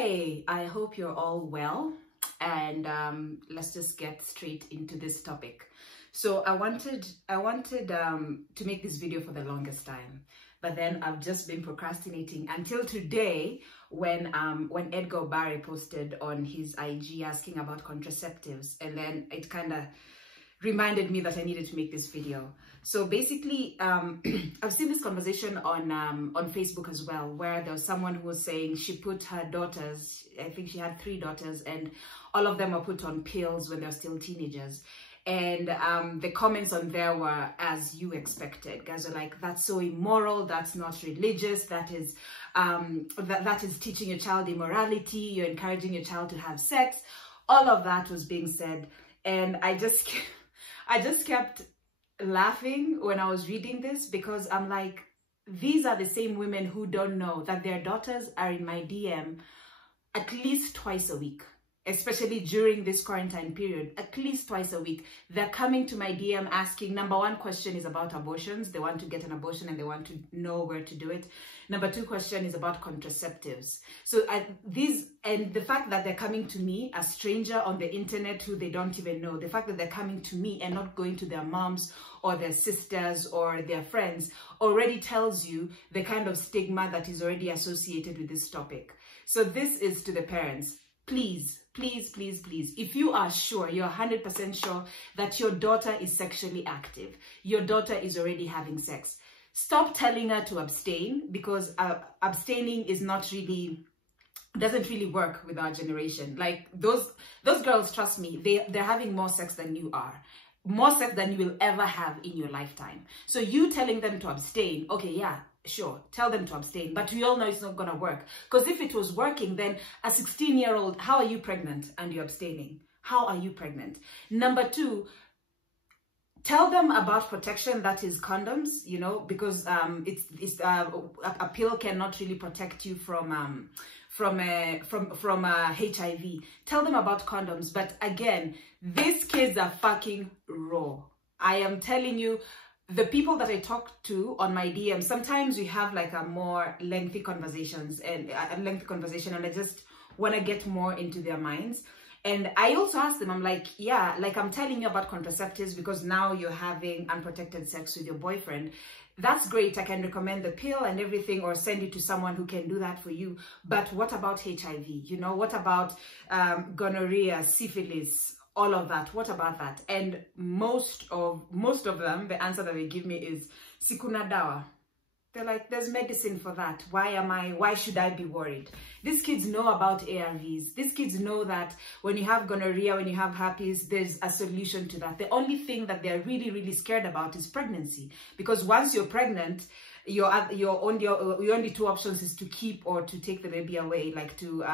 Hey, I hope you're all well, and let's just get straight into this topic. So I wanted to make this video for the longest time, but then I've just been procrastinating until today when Edgar Barry posted on his IG asking about contraceptives, and then it kind of reminded me that I needed to make this video. So basically, I've seen this conversation on Facebook as well, where there was someone who was saying she put her daughters, I think she had 3 daughters, and all of them were put on pills when they're still teenagers. And the comments on there were as you expected. Guys are like, that's so immoral, that's not religious, that is that is teaching your child immorality, you're encouraging your child to have sex. All of that was being said, and I just kept laughing when I was reading this, because I'm like, these are the same women who don't know that their daughters are in my DM at least twice a week, especially during this quarantine period. At least twice a week, they're coming to my DM asking, number 1 question is about abortions. They want to get an abortion and they want to know where to do it. Number 2 question is about contraceptives. So the fact that they're coming to me, a stranger on the internet who they don't even know, the fact that they're coming to me and not going to their moms or their sisters or their friends already tells you the kind of stigma that is already associated with this topic. So this is to the parents. Please, please, please, please, if you are sure, you're 100% sure that your daughter is sexually active, your daughter is already having sex, stop telling her to abstain, because abstaining is not really, doesn't really work with our generation. Like those girls, trust me, they're having more sex than you are. More sex than you will ever have in your lifetime. So you telling them to abstain, okay, yeah, sure, tell them to abstain, but we all know it's not gonna work. Because if it was working, then a 16-year-old, how are you pregnant and you're abstaining? How are you pregnant? Number 2, tell them about protection, that is condoms, you know, because a pill cannot really protect you from HIV. Tell them about condoms. But again, these kids are fucking raw. I am telling you, the people that I talk to on my DM, sometimes we have like a more lengthy conversations and I just want to get more into their minds. And I also ask them, I'm like, yeah, like I'm telling you about contraceptives because now you're having unprotected sex with your boyfriend. That's great. I can recommend the pill and everything, or send you to someone who can do that for you. But what about HIV? You know, what about gonorrhea, syphilis, all of that? What about that? And most of them, the answer that they give me is sikuna dawa. They're like, there's medicine for that. Why should I be worried? These kids know about ARVs. These kids know that when you have gonorrhea, when you have herpes, there's a solution to that. The only thing that they're really, really scared about is pregnancy. Because once you're pregnant, your only 2 options is to keep or to take the baby away, like to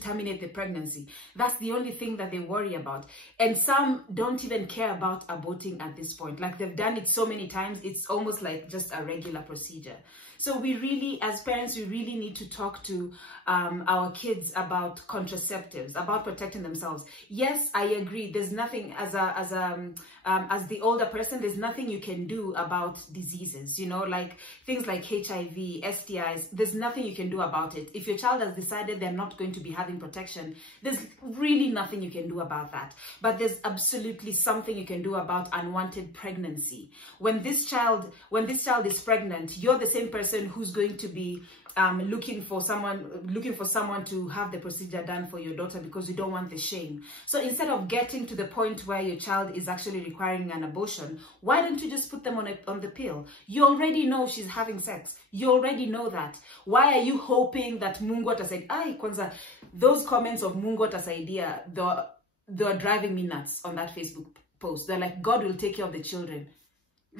terminate the pregnancy. That's the only thing that they worry about. And some don't even care about aborting at this point. Like they've done it so many times, it's almost like just a regular procedure. So we really, as parents, we really need to talk to our kids about contraceptives, about protecting themselves. Yes, I agree. There's nothing, as the older person, there's nothing you can do about diseases, you know, like things like HIV, STIs, there's nothing you can do about it. If your child has decided they're not going to be having protection, there's really nothing you can do about that. But there's absolutely something you can do about unwanted pregnancy. When this child is pregnant, you're the same person who's going to be looking for someone to have the procedure done for your daughter, because you don't want the shame. So instead of getting to the point where your child is actually requiring an abortion, why don't you just put them on the pill? You already know she's having sex. You already know that. Why are you hoping that Mungu atasaidia? Kwanza, those comments of Mungu atasaidia, they're driving me nuts on that Facebook post. They're like, God will take care of the children.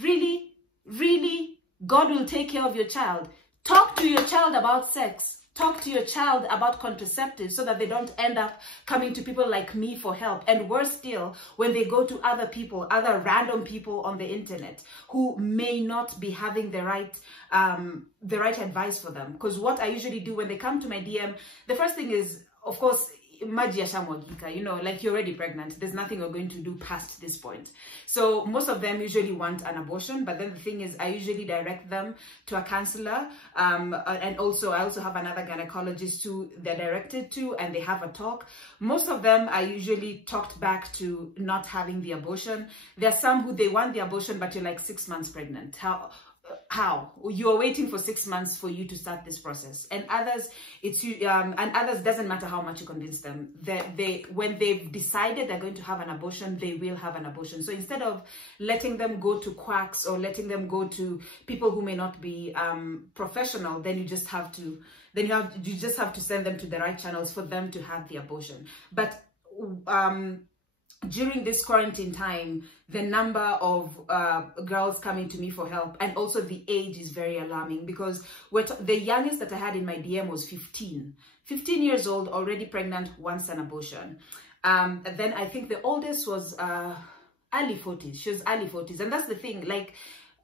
Really? Really? God will take care of your child? Talk to your child about sex. Talk to your child about contraceptives so that they don't end up coming to people like me for help. And worse still, when they go to other people, other random people on the internet who may not be having the right advice for them. Because what I usually do when they come to my DM, the first thing is, of course, maji yashamwagika, you know, like you're already pregnant. There's nothing you're going to do past this point. So most of them usually want an abortion, but then the thing is, I usually direct them to a counselor, and also I also have another gynecologist who they're directed to, and they have a talk. Most of them are usually talked back to not having the abortion. There are some who they want the abortion, but you're like 6 months pregnant. How you're waiting for 6 months for you to start this process, and others doesn't matter how much you convince them, that when they've decided they're going to have an abortion, they will have an abortion. So instead of letting them go to quacks or letting them go to people who may not be professional, then you just have to send them to the right channels for them to have the abortion. But during this quarantine time, the number of girls coming to me for help, and also the age, is very alarming, because the youngest that I had in my DM was 15 years old, already pregnant, wants an abortion. And then I think the oldest was early 40s. She was early 40s. And that's the thing, like,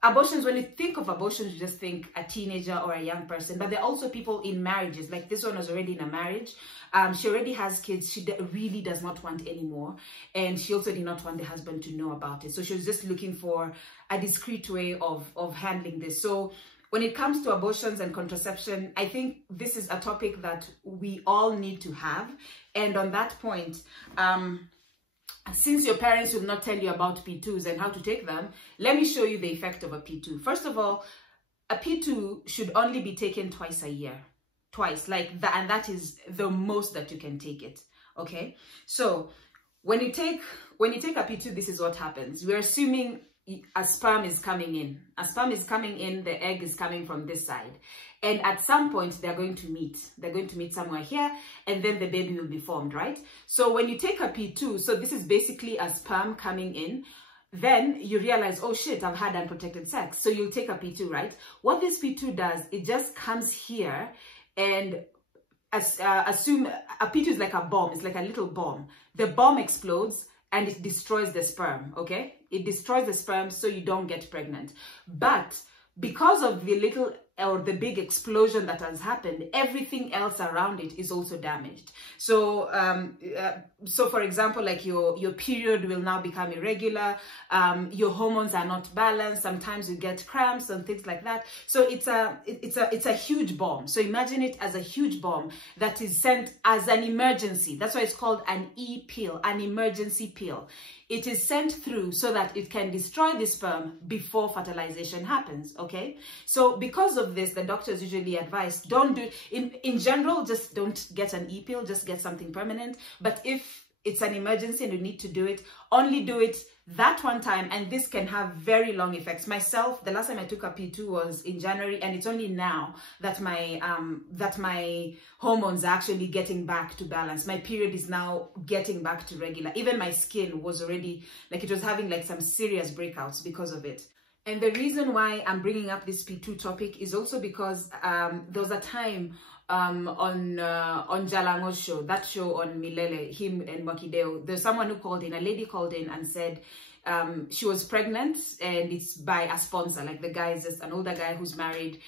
abortions, when you think of abortions, you just think a teenager or a young person, but there are also people in marriages. Like, this one was already in a marriage. She already has kids. She really does not want anymore, and she also did not want the husband to know about it. So she was just looking for a discreet way of handling this. So when it comes to abortions and contraception, I think this is a topic that we all need to have. And on that point, since your parents will not tell you about P2s and how to take them, let me show you the effect of a P2. First of all, a P2 should only be taken twice a year. Twice, like that, and that is the most that you can take it. Okay, so when you take a P2, this is what happens. We're assuming a sperm is coming in. A sperm is coming in, the egg is coming from this side, and at some point they're going to meet. They're going to meet somewhere here, and then the baby will be formed, right? So when you take a P2, so this is basically a sperm coming in. Then you realize, oh shit, I've had unprotected sex. So you'll take a P2, right? What this P2 does, it just comes here, and assume a P2 is like a bomb. It's like a little bomb. The bomb explodes and it destroys the sperm, okay? It destroys the sperm, so you don't get pregnant. But because of the little or the big explosion that has happened, everything else around it is also damaged. So so for example, like your period will now become irregular, your hormones are not balanced, sometimes you get cramps and things like that. So it's a huge bomb. So imagine it as a huge bomb that is sent as an emergency. That's why it's called an E-pill, an emergency pill. It is sent through so that it can destroy the sperm before fertilization happens, okay? So because of this, the doctors usually advise, don't do, in general, just don't get an E-pill, just get something permanent. But if it's an emergency and you need to do it, only do it that one time, and this can have very long effects. Myself, the last time I took a P2 was in January, and it's only now that my hormones are actually getting back to balance. My period is now getting back to regular. Even my skin was already, like, it was having like some serious breakouts because of it. And the reason why I'm bringing up this P2 topic is also because there was a time on Jalango's show, that show on Milele, him and Mwakideu, there's someone who called in, a lady called in and said she was pregnant, and it's by a sponsor, like the guy is just an older guy who's married,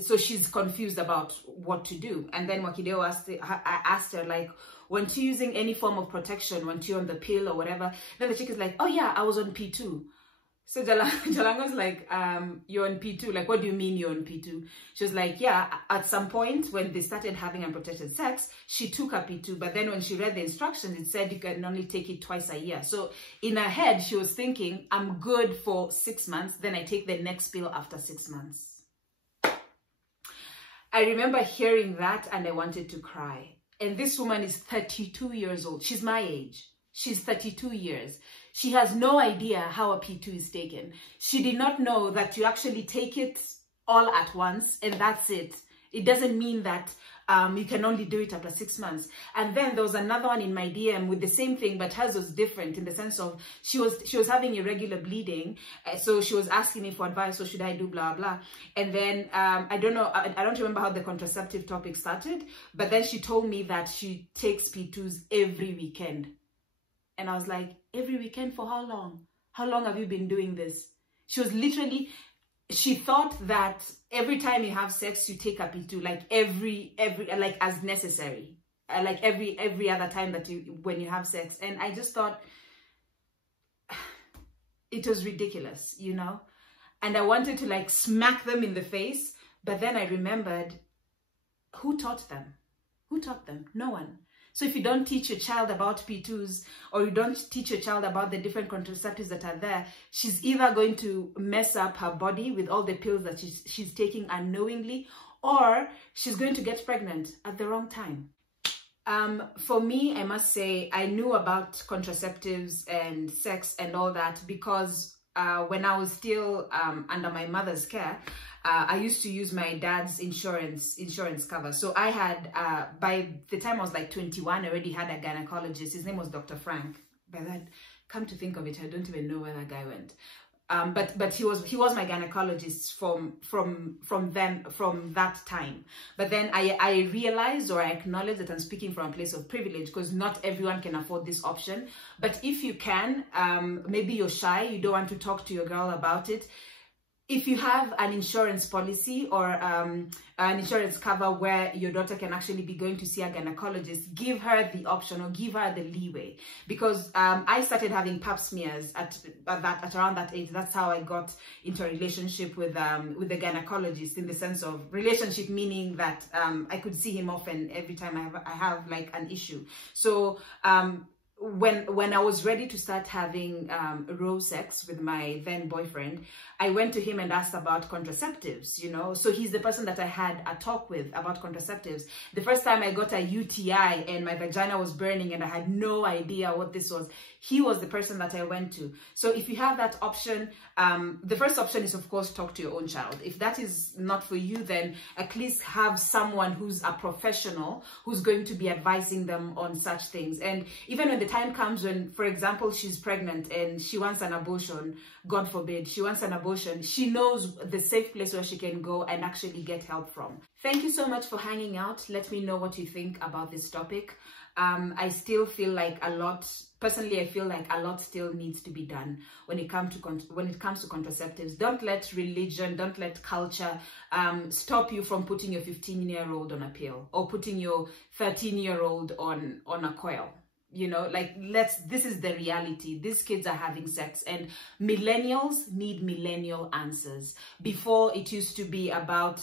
so she's confused about what to do. And then Mwakideu asked her, like, weren't you using any form of protection, weren't you on the pill or whatever? Then the chick is like, oh yeah, I was on P2. So Jalango's like, you're on P2. Like, what do you mean you're on P2? She was like, yeah, at some point when they started having unprotected sex, she took a P2. But then when she read the instructions, it said you can only take it twice a year. So in her head, she was thinking, I'm good for 6 months. Then I take the next pill after 6 months. I remember hearing that and I wanted to cry. And this woman is 32 years old. She's my age. She's 32 years. She has no idea how a P2 is taken. She did not know that you actually take it all at once and that's it. It doesn't mean that you can only do it after 6 months. And then there was another one in my DM with the same thing, but hers was different in the sense of she was having irregular bleeding. So she was asking me for advice. So should I do blah, blah. And then I don't know. I don't remember how the contraceptive topic started, but then she told me that she takes P2s every weekend. And I was like, every weekend for how long? How long have you been doing this? She was literally, she thought that every time you have sex, you take a P2, like every like as necessary. like every other time that when you have sex. And I just thought it was ridiculous, you know, and I wanted to like smack them in the face. But then I remembered, who taught them? Who taught them? No one. So if you don't teach your child about P2s, or you don't teach your child about the different contraceptives that are there, she's either going to mess up her body with all the pills that she's taking unknowingly, or she's going to get pregnant at the wrong time. For me, I must say, I knew about contraceptives and sex and all that because when I was still under my mother's care, I used to use my dad's insurance cover. So I had, by the time I was like 21, I already had a gynecologist. His name was Dr. Frank. By that, come to think of it, I don't even know where that guy went. But he was my gynecologist from that time. But then I realized, or I acknowledged, that I'm speaking from a place of privilege, because not everyone can afford this option. But if you can, maybe you're shy, you don't want to talk to your girl about it. If you have an insurance policy or an insurance cover where your daughter can actually be going to see a gynecologist, give her the option or give her the leeway. Because I started having pap smears at around that age. That's how I got into a relationship with the gynecologist, in the sense of relationship, meaning that I could see him often every time I have like an issue. So when I was ready to start having raw sex with my then boyfriend, I went to him and asked about contraceptives, you know. So he's the person that I had a talk with about contraceptives. The first time I got a UTI and my vagina was burning and I had no idea what this was, he was the person that I went to. So if you have that option, the first option is, of course, talk to your own child. If that is not for you, then at least have someone who's a professional who's going to be advising them on such things. And even when the time comes when, for example, she's pregnant and she wants an abortion, God forbid, she wants an abortion, she knows the safe place where she can go and actually get help from. Thank you so much for hanging out. Let me know what you think about this topic. I still feel like personally, I feel like a lot still needs to be done when it comes to contraceptives. Don't let religion, don't let culture stop you from putting your 15-year-old on a pill, or putting your 13-year-old on a coil. You know, like, this is the reality. These kids are having sex, and millennials need millennial answers. Before, it used to be about,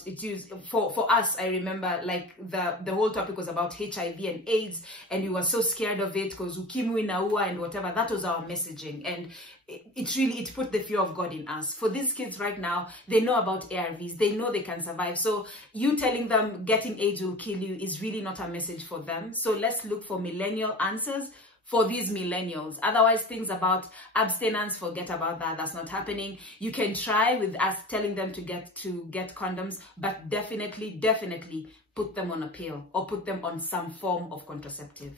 for us, I remember, like, the whole topic was about HIV and AIDS, and we were so scared of it because ukimwi naua and whatever. That was our messaging, and it put the fear of God in us. For these kids right now, they know about ARVs, they know they can survive. So you telling them getting AIDS will kill you is really not a message for them. So let's look for millennial answers for these millennials. Otherwise, things about abstinence, forget about that. That's not happening. You can try with us telling them to get condoms, but definitely put them on a pill or put them on some form of contraceptive.